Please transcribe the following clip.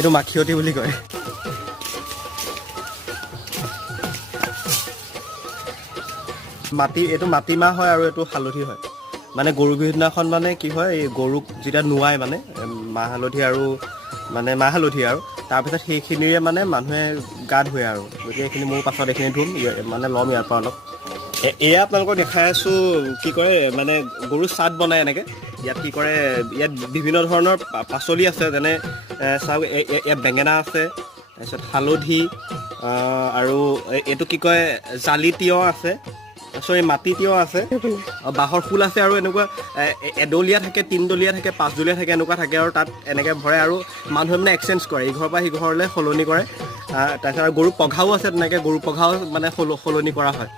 এইটো মাখিয়তী বুলি কয়। এইটো মাটিমাহ হয় আৰু এইটো হালধি হয়। মানে গৰু বিহুৰ দিনাখন মানে কি হয়, এই গৰুক যেতিয়া নোৱাই মানে মাহ হালধি আৰু তাৰপিছত সেইখিনিৰে মানে মানুহে গা ধুৱে আৰু। গতিকে এইখিনি মোৰ পাছত এইখিনি ধুম, মানে ল'ম ইয়াৰ পৰা অলপ। এয়া আপোনালোকক দেখাই আছোঁ কি কৰে, মানে গৰু চাট বনাই এনেকৈ। ইয়াত কি কৰে, ইয়াত বিভিন্ন ধৰণৰ পাচলি আছে, যেনে চাওক ইয়াত বেঙেনা আছে, তাৰপিছত হালধি, আৰু এইটো কি কয় জালি তিয়ঁহ আছে, মাটি তিয়ঁহ আছে, বাঁহৰ ফুল আছে, আৰু এনেকুৱা এডলীয়া থাকে, 3ডলীয়া থাকে, 5ডলীয়া থাকে, এনেকুৱা থাকে, আৰু তাত এনেকৈ ভৰাই, আৰু মানুহে মানে এক্সচেঞ্জ কৰে, ইঘৰৰ পৰা সিঘৰলৈ সলনি কৰে। তাৰপিছত আৰু গৰু পঘাও আছে, তেনেকৈ গৰু পঘাও মানে সলনি কৰা হয়।